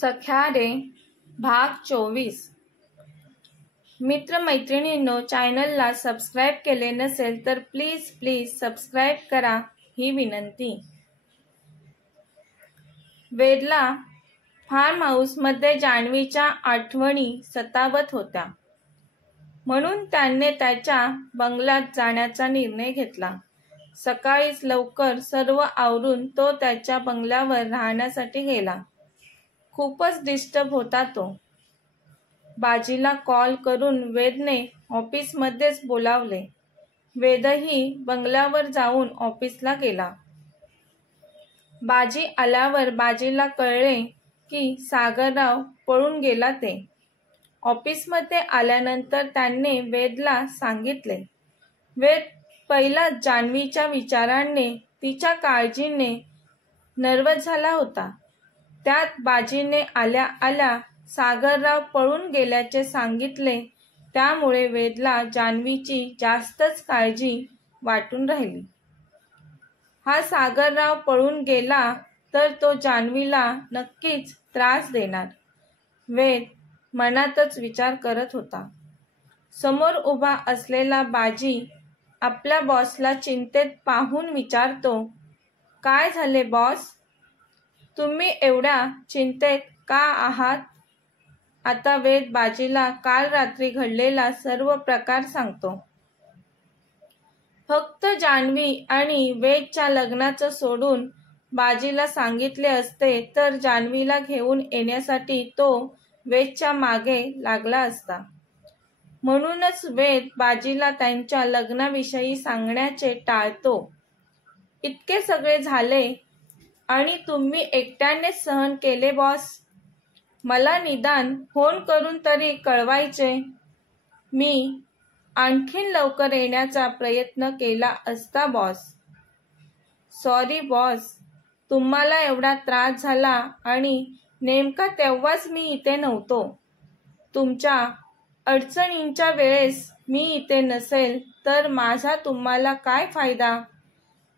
सख्या रे भाग 24। मित्रमैत्रिणींनो, चॅनलला सबस्क्राईब केले नसेल तर प्लीज सबस्क्राईब करा ही विनंती। वेदला फार्म हाऊसमध्ये जान्हवीच्या आठवणी सतावत होत्या, म्हणून त्याने त्याच्या बंगल्यात जाण्याचा निर्णय घेतला। सकाळीच लवकर सर्व आवरून तो त्याच्या बंगल्यावर राहण्यासाठी गेला। खूपच डिस्टर्ब होता तो। बाजीला कॉल करून वेदने ऑफिसमध्येच बोलावले। वेदही बंगल्यावर जाऊन ऑफिसला गेला। बाजी आल्यावर बाजीला कळले की सागरराव पळून गेला ते। ऑफिसमध्ये आल्यानंतर त्याने वेदला सांगितले। वेद पहिला जान्हवीच्या विचारांनी, तिच्या काळजीने नर्वस झाला होता। त्यात बाजीने आल्या आल्या सागरराव पळून गेल्याचे सांगितले, त्यामुळे वेदला जान्हवीची जास्तच काळजी वाटून राहिली। हा सागरराव पळून गेला तर तो जान्हवीला नक्कीच त्रास देणार, वेद मनातच विचार करत होता। समोर उभा असलेला बाजी आपल्या बॉसला चिंतेत पाहून विचारतो, काय झाले बॉस? तुम्ही एवढ्या चिंतेत का आहात? आता वेद बाजीला काल रात्री घडलेला सर्व प्रकार सांगतो। फक्त जान्हवी आणि वेदच्या लग्नाचं सोडून बाजीला सांगितले असते तर जान्हवीला घेऊन येण्यासाठी तो वेदच्या मागे लागला असता। म्हणूनच वेद बाजीला त्यांच्या लग्नाविषयी सांगण्याचे टाळतो। इतके सगळे झाले आणि तुम्ही एकट्यानेच सहन केले बॉस? मला निदान फोन करून तरी कळवायचे, मी आणखीन लवकर येण्याचा प्रयत्न केला असता बॉस। सॉरी बॉस, तुम्हाला एवढा त्रास झाला आणि नेमका तेव्हाच मी इथे नव्हतो। तुमच्या अडचणींच्या वेळेस मी इथे नसेल तर माझा तुम्हाला काय फायदा?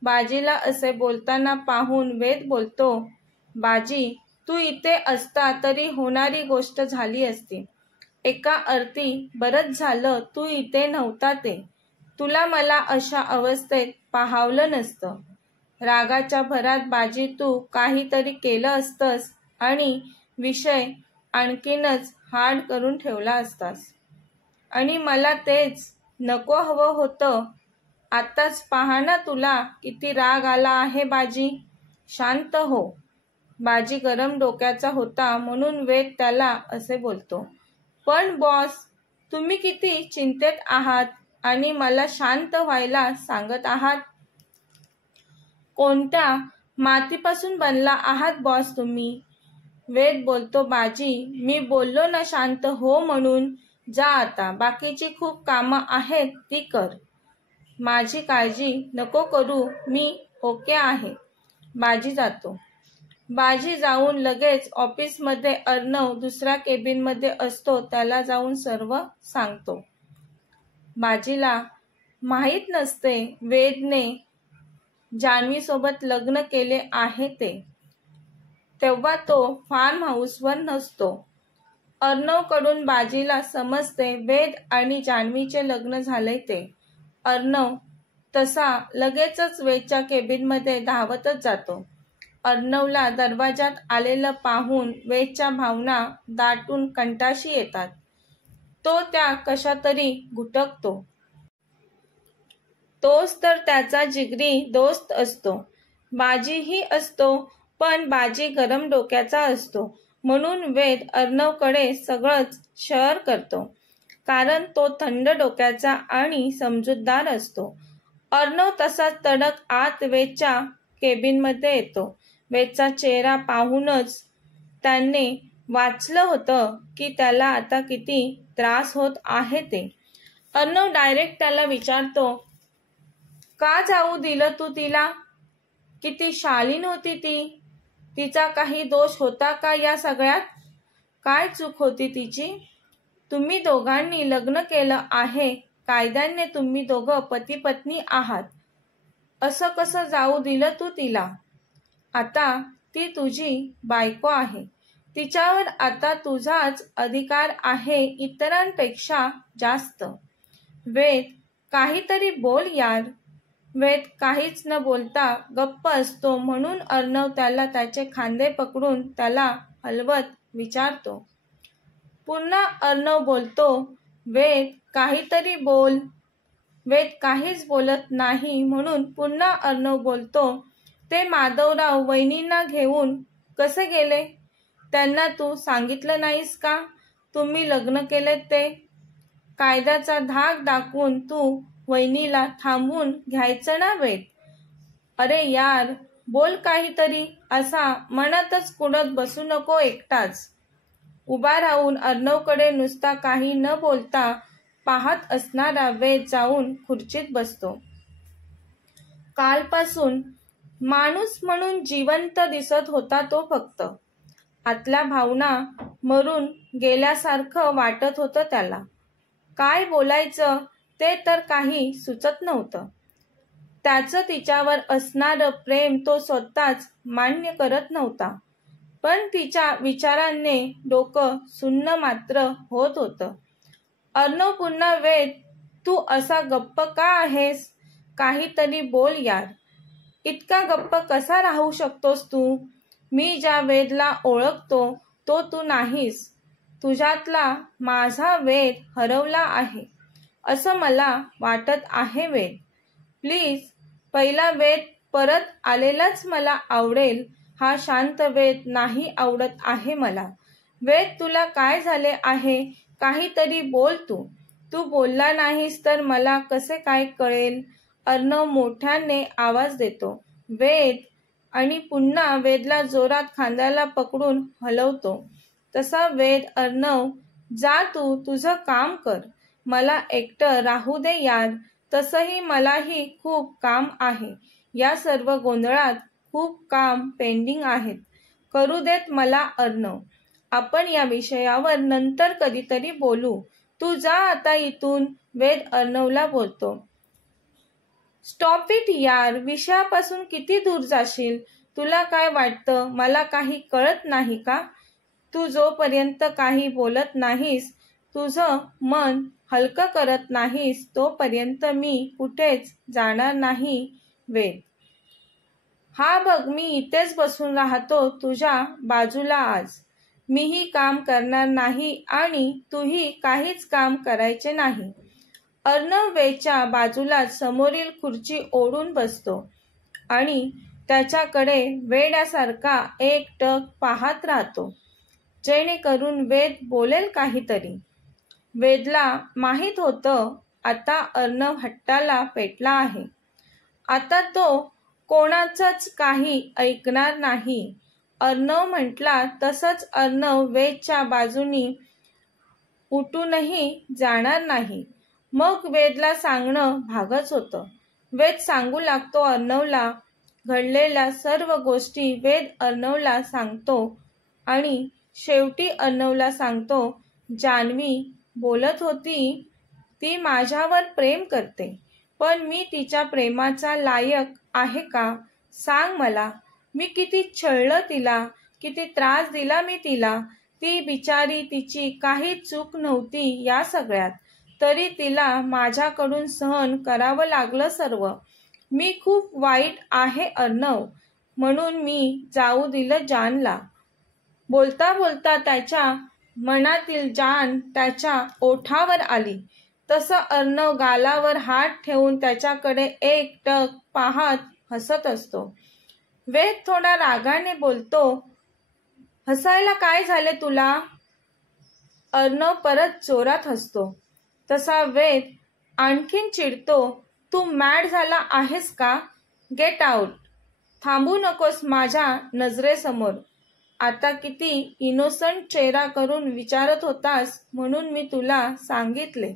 बाजीला असे बोलताना पाहून वेद बोलतो, बाजी, तू इथे असता तरी होणारी गोष्ट झाली असती। एका अर्थी बरंच झालं तू इथे नव्हता ते। तुला मला अशा अवस्थेत पाहावलं नसतं। रागाच्या भरात बाजी तू काहीतरी केलं असतंस आणि विषय आणखीनच हार्ड करून ठेवला असतास। आणि मला तेच नको हवं होतं। आताच पहा ना तुला किती राग आला आहे बाजी। शांत हो। बाजी गरम डोक्याचा होता म्हणून वेद त्याला असे बोलतो। पण बॉस, तुम्ही किती चिंतेत आहात आणि मला शांत व्हायला सांगत आहात? कोणत्या मातीपासून बनला आहात बॉस तुम्ही? वेद बोलतो, बाजी, मी बोललो ना शांत हो म्हणून। जा आता, बाकीची खूप कामं आहेत ती कर। माझी काळजी नको करू, मी ओके आहे। बाजी जातो। बाजी जाऊन लगेच ऑफिसमध्ये अर्णव दुसऱ्या केबिनमध्ये असतो, त्याला जाऊन सर्व सांगतो। बाजीला माहीत नसते वेदने जान्हवीसोबत लग्न केले आहे ते। तेव्हा तो फार्म हाऊसवर नसतो। अर्णवकडून बाजीला समजते वेद आणि जान्हवीचे लग्न झाले ते। अर्णव तसा लगेचच वेदच्या केबिनमध्ये धावतच जातो। अर्णवला दरवाजात आलेलं पाहून वेदच्या भावना दाटून कंठाशी येतात। तो त्या कशातरी गुटकतो। तोच तर त्याचा जिगरी दोस्त असतो। बाजीही असतो, पण बाजी गरम डोक्याचा असतो, म्हणून वेद अर्णवकडे सगळंच शेअर करतो, कारण तो थंड डोक्याचा आणि समजूतदार असतो। अर्णव तसाच तडक आत वेदच्या केबिनमध्ये येतो। वेदचा चेहरा पाहूनच त्याने वाचलं होतं की त्याला आता किती त्रास होत आहे ते। अर्णव डायरेक्ट त्याला विचारतो, का जाऊ दिलं तू तिला? किती शालीन होती ती। तिचा काही दोष होता का या सगळ्यात? काय चूक होती तिची? तुम्ही दोघांनी लग्न केलं आहे, कायद्याने तुम्ही दोघं पती पत्नी आहात। असं कसं जाऊ दिलं तू तिला? आता ती तुझी बायको आहे। तिच्यावर आता तुझाच अधिकार आहे इतरांपेक्षा जास्त. वेद, काहीतरी बोल यार. वेद काहीच न बोलता गप्प असतो, म्हणून अर्णव त्याला त्याचे खांदे पकडून त्याला हलवत विचारतो. पुन्हा अर्णव बोलतो, वेद काहीतरी बोल. वेद काहीच बोलत नाही, म्हणून पुन्हा अर्णव बोलतो, ते माधवराव वहिनींना घेऊन कसे गेले? त्यांना तू सांगितलं नाहीस का तुम्ही लग्न केले ते? कायद्याचा धाक दाखवून तू वहिनीला थांबवून घ्यायचं ना वेद. अरे यार, बोल काहीतरी. असा मनातच कुडत बसू नको एकटाच. उभा राहून अर्णवकडे नुसता काही न बोलता पाहत असणारा वेद जाऊन खुर्चीत बसतो. कालपासून माणूस म्हणून जिवंत दिसत होता तो फक्त. आतल्या भावना मरून गेल्यासारखं वाटत होतं त्याला. काय बोलायचं ते तर काही सुचत नव्हतं. त्याचं तिच्यावर असणारं प्रेम तो स्वतःच मान्य करत नव्हता, पण तिच्या विचारांनी डोकं सुन्न मात्र होत होतं. अर्णव पुन्हा, वेद, तू असा गप्प का आहेस? काहीतरी बोल यार. इतका गप्प कसा राहू शकतोस तू? मी ज्या वेदला ओळखतो तो तू नाहीस. तुझ्यातला माझा वेद हरवला आहे असं मला वाटत आहे वेद. प्लीज, पहिला वेद परत आलेलाच मला आवडेल. हा शांत वेद नाही आवडत आहे मला. वेद, तुला काय झाले आहे? काहीतरी बोल तू. तू बोलला नाहीस तर मला कसे काय कळेल? अर्णव मोठ्याने आवाज देतो, वेद, आणि पुन्हा वेदला जोरात खांद्याला पकडून हलवतो. तसा वेद, अर्णव, जा तू तुझं काम कर. मला एकटं राहू दे यार. तसंही मलाही खूप काम आहे. या सर्व गोंधळात खूप काम पेंडिंग आहेत. करू देत मला अर्णव. आपण या विषयावर नंतर कधीतरी बोलू. तू जा आता इथून. वेद अर्णवला बोलतो. स्टॉप इट यार. विषयापासून किती दूर जाशील? तुला काय वाटतं मला काही कळत नाही का? तू जोपर्यंत काही बोलत नाहीस, तुझं मन हलकं करत नाहीस, तोपर्यंत मी कुठेच जाणार नाही वेद. हा बघ, मी इथेच बसून राहतो तुझ्या बाजूला आज. मीही काम करणार नाही आणि तूही काहीच काम करायचे नाही. अर्णव वेदच्या बाजूला समोरील खुर्ची ओढून बसतो आणि त्याच्याकडे वेड्यासारखा एकटक पाहत राहतो, जेणेकरून वेद बोलेल काहीतरी. वेदला माहीत होतं आता अर्णव हट्टाला पेटला आहे. आता तो कोणाचंच काही ऐकणार नाही. अर्णव म्हटला तसंच अर्णव वेदच्या बाजूनी उठूनही जाणार नाही. मग वेदला सांगणं भागच होतं. वेद सांगू लागतो अर्णवला. घडलेल्या सर्व गोष्टी वेद अर्णवला सांगतो आणि शेवटी अर्णवला सांगतो, जान्हवी बोलत होती ती माझ्यावर प्रेम करते, पण मी तिच्या प्रेमाचा लायक आहे का? सांग मला. मी किती छळलं तिला, किती त्रास दिला मी तिला. ती बिचारी, तिची काही चूक नव्हती या सगळ्यात, तरी तिला माझ्याकडून सहन करावं लागलं सर्व. मी खूप वाईट आहे अर्णव, म्हणून मी जाऊ दिलं जानला. बोलता बोलता त्याच्या मनातील जान त्याच्या ओठावर आली. तसं अर्णव गालावर हात ठेवून त्याच्याकडे एकटक पाहत हसत असतो. वेद थोडा रागाने बोलतो, हसायला काय झाले तुला? अर्णव परत जोरात हसतो. तसा वेद आणखीन चिडतो, तू मॅड झाला आहेस का? Get out. थांबू नकोस माझ्या नजरेसमोर. आता किती इनोसंट चेहरा करून विचारत होतास म्हणून मी तुला सांगितले,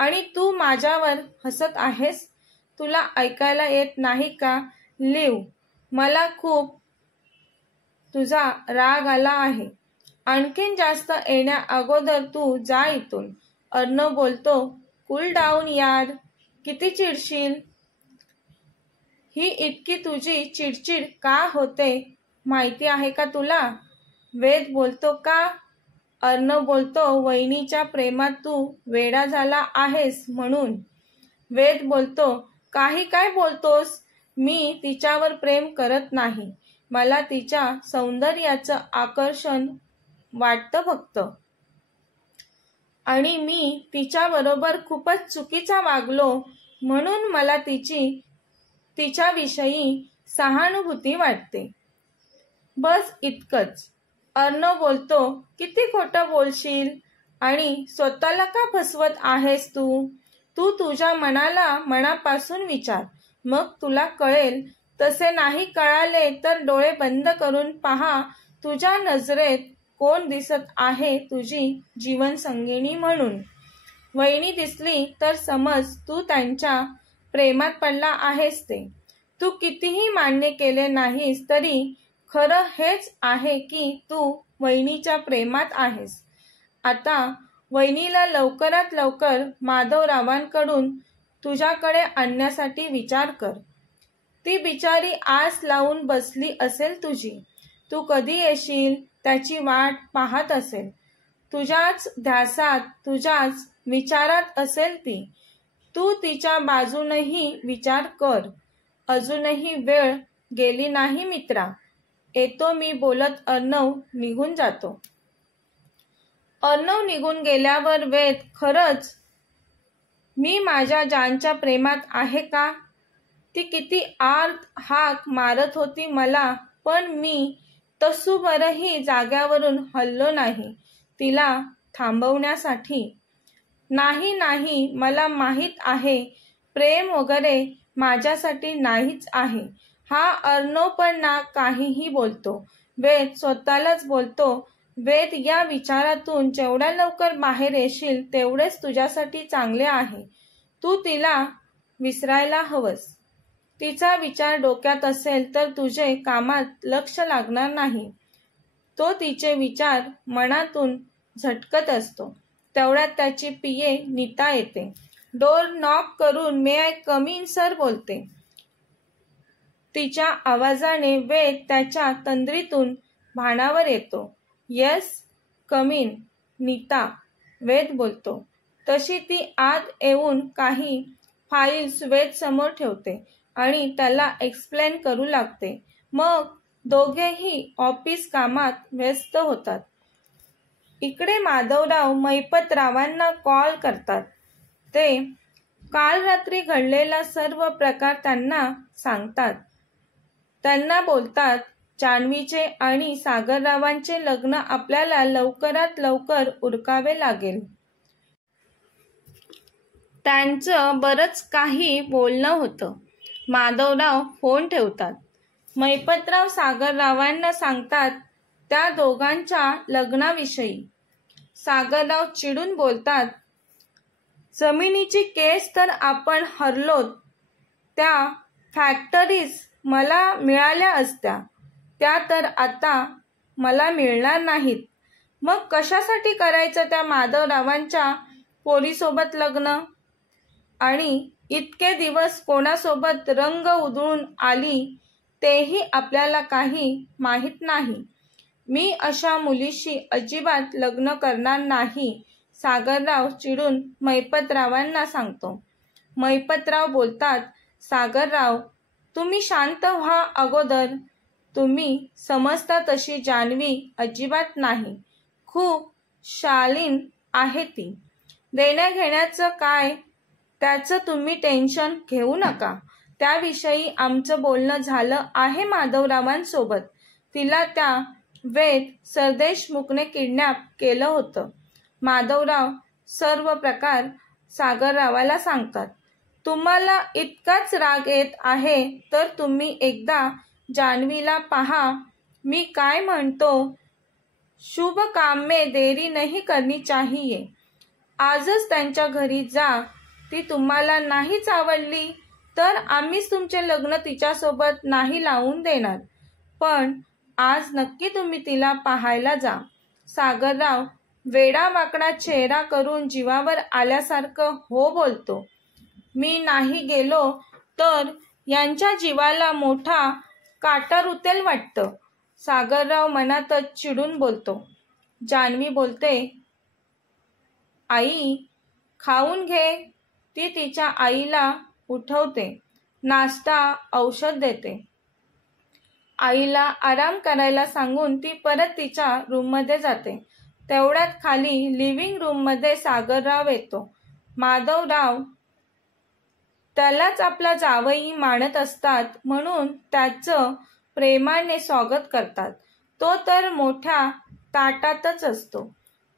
आणि तू माझ्यावर हसत आहेस. तुला ऐकायला येत नाही का? लिव. मला खूप तुझा राग आला आहे. आणखीन जास्त येण्या अगोदर तू जा इथून. अर्णव बोलतो, कूल डाऊन यार. किती चिडशील? ही इतकी तुझी चिडचिड का होते माहिती आहे का तुला? वेद बोलतो का? अर्णव बोलतो वहिनीच्या प्रेमात तू वेडा झाला आहेस म्हणून. वेद बोलतो काही काय बोलतोस? मी तिच्यावर प्रेम करत नाही. मला तिच्या सौंदर्याचं आकर्षण वाटतं फक्त. आणि मी तिच्याबरोबर खूपच चुकीचा वागलो म्हणून मला तिच्याविषयी सहानुभूती वाटते. बस इतकंच. अर्णव बोलतो किती खोटं बोलशील आणि स्वतःला का फसवत आहेस तू? तू तुझ्या मनाला मनापासून विचार, मग तुला कळेल. तसे नाही कळाले तर डोळे बंद करून पहा तुझ्या नजरेत कोण दिसत आहे तुझी जीवनसंगिनी म्हणून. वहिनी दिसली तर समज तू त्यांच्या प्रेमात पडला आहेस ते. तू कितीही मान्य केले नाहीस तरी खरं हेच आहे की तू वहिनीच्या प्रेमात आहेस. आता वहिनीला लवकरात लवकर माधवरावांकडून तुझ्याकडे आणण्यासाठी विचार कर. ती बिचारी आस लावून बसली असेल तुझी. तू कधी येशील त्याची वाट पाहत असेल. तुझ्याच ध्यासात तुझ्याच विचारात असेल ती. तू तिच्या बाजूनही विचार कर. अजूनही वेळ गेली नाही मित्रा. येतो मी बोलत अर्णव निघून जातो. अर्णव निघून गेल्यावर वेद खरंच मी माझ्या जानच्या प्रेमात आहे का? ती किती आर्त हाक मारत होती मला, पण मी तसूभरही जाग्यावरून हललो नाही तिला थांबवण्यासाठी. नाही, मला माहीत आहे प्रेम वगैरे माझ्यासाठी नाहीच आहे. हा अर्णव पण ना काहीही बोलतो. वेद स्वतःलाच बोलतो. वेद, या विचारातून जेवढ्या लवकर बाहेर येशील तेवढेच तुझ्यासाठी चांगले आहे. तू तिला विसरायला हवंस. तिचा विचार डोक्यात असेल तर तुझे कामात लक्ष लागणार नाही. तो तिचे विचार मनातून झटकत असतो. तेवढ्यात त्याची पिये नीता येते. डोर नॉक करून मे आय कम इन सर बोलते. तिच्या आवाजाने वेद त्याच्या तंद्रीतून भानावर येतो. येस कम इन नीता, वेद बोलतो. तशी ती आत येऊन काही फाईल्स वेद समोर ठेवते आणि त्याला एक्सप्लेन करू लागते. मग दोघेही ऑफिस कामात व्यस्त होतात. इकडे माधवराव मैपतरावांना कॉल करतात. ते काल रात्री घडलेला सर्व प्रकार त्यांना सांगतात. त्यांना बोलतात जान्हवीचे आणि सागररावांचे लग्न आपल्याला लवकरात लवकर उरकावे लागेल. त्यांचं बरंच काही बोलणं होतं. माधवराव फोन ठेवतात. मैपतराव सागररावांना सांगतात त्या दोघांच्या लग्नाविषयी. सागरराव चिडून बोलतात, जमिनीची केस तर आपण हरलोत. त्या फॅक्टरीज मला मिळाल्या असत्या, त्या तर आता मला मिळणार नाहीत. मग कशासाठी करायचं त्या माधवरावांच्या पोरीसोबत लग्न? आणि इतके दिवस कोणासोबत रंग उधळून आली तेही आपल्याला काही माहीत नाही. मी अशा मुलीशी अजिबात लग्न करणार नाही, सागरराव चिडून मैपतरावांना सांगतो. मैपतराव बोलतात, सागरराव तुम्ही शांत व्हा अगोदर. तुम्ही समजता तशी जान्हवी अजिबात नाही. खूप शालीन आहे ती. देण्याघेण्याचं काय त्याचं तुम्ही टेन्शन घेऊ नका. त्याविषयी आमचं बोलणं झालं आहे माधवरावांसोबत. तिला त्या वेद सरदेशमुखने किडनॅप केलं होतं. माधवराव सर्व प्रकार सागररावाला सांगतात. तुम्हाला इतकाच राग येत आहे तर तुम्ही एकदा जान्हवीला पहा. मी काय म्हणतो, शुभ काम में देरी नहीं करनी चाहिए. आजच त्यांच्या घरी जा. ती तुम्हाला नाहीच आवडली तर आम्हीच तुमचे लग्न तिच्यासोबत नाही लावून देणार. पण आज नक्की तुम्ही तिला पाहायला जा. सागरराव वेडावाकडा चेहरा करून जीवावर आल्यासारखं हो बोलतो. मी नाही गेलो तर यांच्या जीवाला मोठा काटा रुतेल वाटतं. सागरराव मनातच चिडून बोलतो. जान्हवी बोलते, आई खाऊन घे. ती तिच्या आईला उठवते, नाश्ता औषध देते. आईला आराम करायला सांगून ती परत तिच्या रूममध्ये जाते. तेवढ्यात खाली लिव्हिंग रूममध्ये सागरराव येतो. माधवराव त्यालाच आपला जावई मानत असतात म्हणून त्याचं प्रेमाने स्वागत करतात. तो तर मोठ्या ताटातच असतो.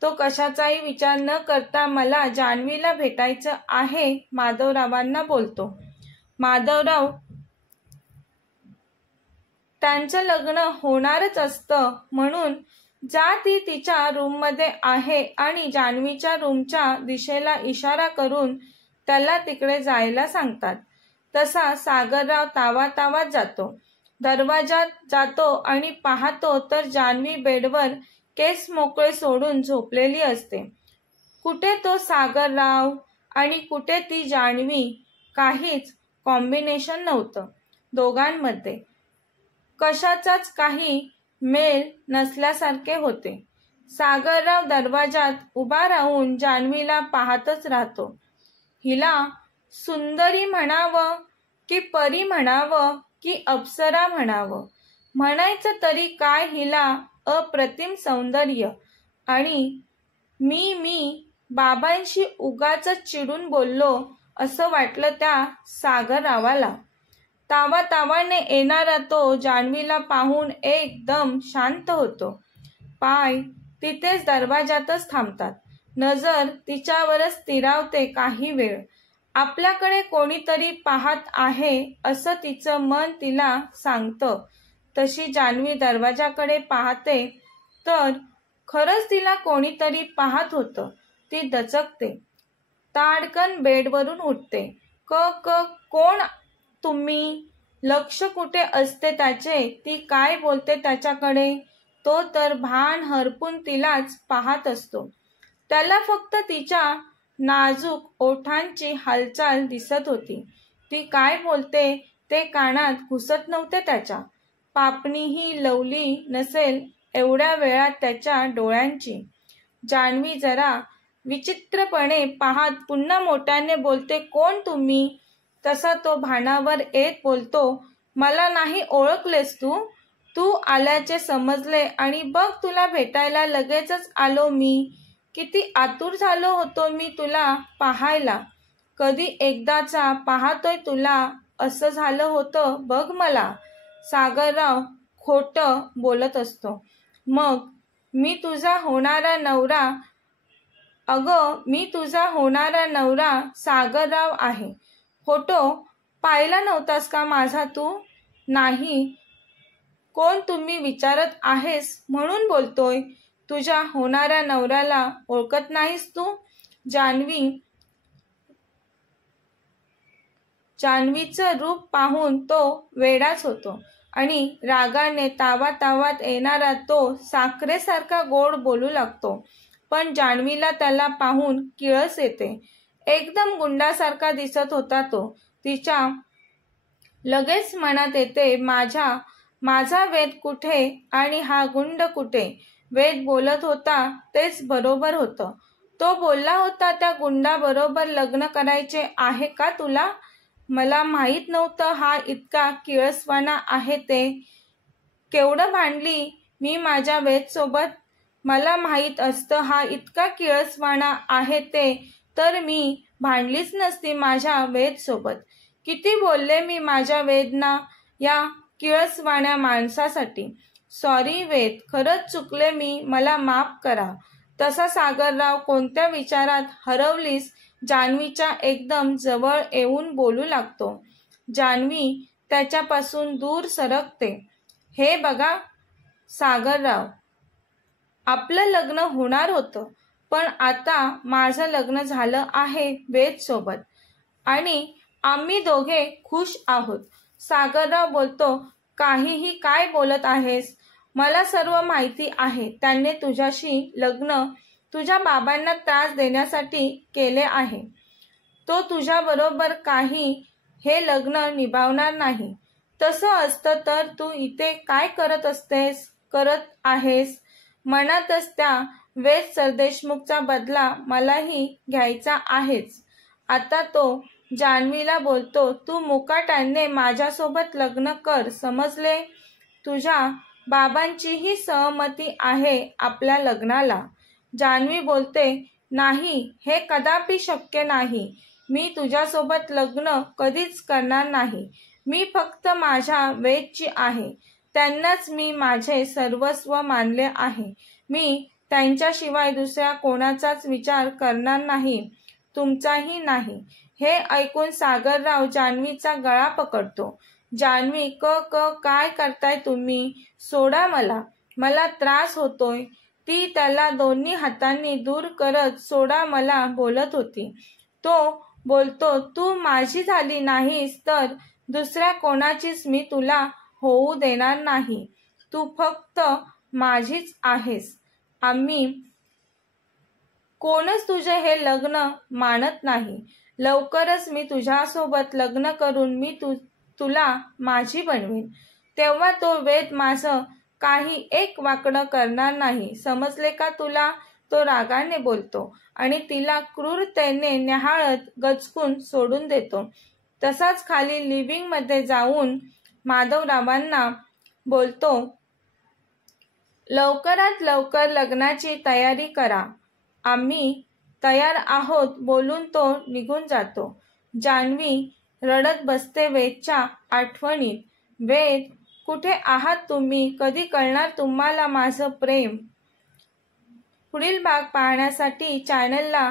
तो कशाचाही विचार न करता मला जान्हवीला भेटायचं आहे माधवरावांना बोलतो. माधवराव त्यांचं लग्न होणारच असतं म्हणून जा ती तिच्या रूममध्ये आहे आणि जान्हवीच्या रूमच्या दिशेला इशारा करून त्याला तिकडे जायला सांगतात. तसा सागरराव तावातावात जातो. दरवाजात जातो आणि पाहतो तर जान्हवी बेडवर केस मोकळे सोडून झोपलेली असते. कुठे तो सागरराव आणि कुठे ती जान्हवी, काहीच कॉम्बिनेशन नव्हतं दोघांमध्ये. कशाचाच काही मेल नसल्यासारखे होते. सागरराव दरवाजात उभा राहून जान्हवीला पाहतच राहतो. हिला सुंदरी म्हणावं की परी म्हणावं की अप्सरा म्हणावं, म्हणायचं तरी काय हिला अप्रतिम सौंदर्य. आणि मी बाबांशी उगाचच चिडून बोललो असं वाटलं त्या सागररावाला. तावातावाने येणारा तो जान्हवीला पाहून एकदम शांत होतो. पाय तिथेच दरवाजातच थांबतात. नजर तिच्यावरच स्थिरावते काही वेळ. आपल्याकडे कोणीतरी पाहत आहे असं तिचं मन तिला सांगतं. तशी जान्हवी दरवाजाकडे पाहते तर खरंच तिला कोणीतरी पाहत होतं. ती दचकते. ताडकन बेडवरून उठते. कोण तुम्ही? लक्ष कुठे असते त्याचे? ती काय बोलते त्याच्याकडे? तो तर भान हरपून तिलाच पाहत असतो. त्याला फक्त तिच्या नाजूक ओठांची हालचाल दिसत होती. ती काय बोलते ते कानात घुसत नव्हते त्याच्या. पापणीही लवली नसेल एवढ्या वेळात त्याच्या डोळ्यांची. जान्हवी जरा विचित्रपणे पाहत पुन्हा मोठ्याने बोलते, कोण तुम्ही? तसा तो भानावर येत बोलतो, मला नाही ओळखलेस तू? तू आल्याचे समजले आणि बघ तुला भेटायला लगेचच आलो मी. किती आतुर झालो होतो मी तुला पाहायला. कधी एकदाचा पाहतोय तुला असं झालं होतं बघ मला. सागरराव खोटं बोलत असतो. मग मी तुझा होणारा नवरा. अगं मी तुझा होणारा नवरा सागरराव आहे. फोटो पाहिला नव्हतास का माझा तू? नाही. कोण तुम्ही विचारत आहेस म्हणून बोलतोय. तुझ्या होणाऱ्या नवऱ्याला ओळखत नाहीस तू? जान्हवीचं रूप पाहून तो वेडाच होतो आणि रागाने तावातावात येणारा तो साखरेसारखा गोड बोलू लागतो. पण जान्हवीला त्याला पाहून किळस येते. एकदम गुंडासारखा दिसत होता तो. तिच्या लगेच मनात येते, माझा वेद कुठे आणि हा गुंड कुठे? वेद बोलत होता तेच बरोबर होतं. तो बोलला होता त्या गुंडाबरोबर लग्न करायचे आहे का तुला? मला माहीत नव्हतं हा इतका किळसवाणा आहे ते. केवढं भांडली मी माझ्या वेदसोबत. मला माहीत असतं हा इतका किळसवाणा आहे ते तर मी भांडलीच नसती माझ्या वेदसोबत. किती बोलले मी माझ्या वेदना या किळसवाण्या माणसासाठी. सॉरी वेद, खरंच चुकले मी, मला माफ करा. तसा सागरराव कोणत्या विचारात हरवलीस जान्हवीच्या एकदम जवळ येऊन बोलू लागतो. जान्हवी त्याच्यापासून दूर सरकते. हे बघा सागरराव, आपलं लग्न होणार होतं पण आता माझं लग्न झालं आहे वेदसोबत आणि आम्ही दोघे खुश आहोत. सागरराव बोलतो, काहीही काय बोलत आहेस? मला सर्व माहिती आहे. त्यांनी तुझ्याशी लग्न तुझ्या बाबांना त्रास देण्यासाठी केले आहे. तो तुझ्याबरोबर काही हे लग्न निभावणार नाही. तसं असतं तर तू इथे काय करत आहेस? मनातच त्या वेद सरदेशमुखचा बदला मलाही घ्यायचा आहेच. आता तो जान्हवीला बोलतो, तू मुकाट्याने माझ्यासोबत लग्न कर, समजले? तुझ्या बाबांचीही सहमती आहे आपल्या लग्नाला. जान्हवी बोलते, नाही, हे कदापि शक्य नाही. मी तुझ्यासोबत लग्न कधीच करणार नाही. मी फक्त माझ्या वेदची आहे. त्यांनाच मी माझे सर्वस्व मानले आहे. मी त्यांच्याशिवाय दुसऱ्या कोणाचाच विचार करणार नाही, तुमचाही नाही. हे ऐकून सागरराव जान्हवीचा गळा पकडतो. जान्हवी, काय करताय तुम्ही? सोडा मला त्रास होतोय. ती त्याला दोन्ही हातांनी दूर करत सोडा मला बोलत होती. तो बोलतो, तू माझी झाली नाहीस तर दुसऱ्या कोणाचीच मी तुला होऊ देणार नाही. तू फक्त माझीच आहेस. आम्ही कोणच तुझे हे लग्न मानत नाही. लवकरच मी तुझ्यासोबत लग्न करून मी तुला माझी बनवीन. तेव्हा तो वेद माझं काही एक वाकडं करणार नाही, समजले का तुला? तो रागाने बोलतो आणि तिला क्रूरतेने न्याहाळत गचकून सोडून देतो. तसाच खाली लिव्हिंग मध्ये जाऊन माधवरावांना बोलतो, लवकरात लवकर लग्नाची तयारी करा. आम्ही तयार आहोत बोलून तो निघून जातो. जान्हवी रडत बसते वेदच्या आठवणीत. वेद, कुठे आहात तुम्ही? कधी कळणार तुम्हाला माझं प्रेम? पुढील भाग पाहण्यासाठी चॅनलला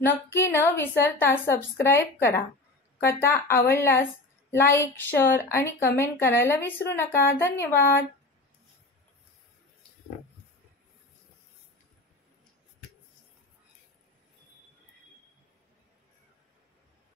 नक्की न विसरता सबस्क्राईब करा. कथा आवडल्यास लाईक, शेअर आणि कमेंट करायला विसरू नका. धन्यवाद.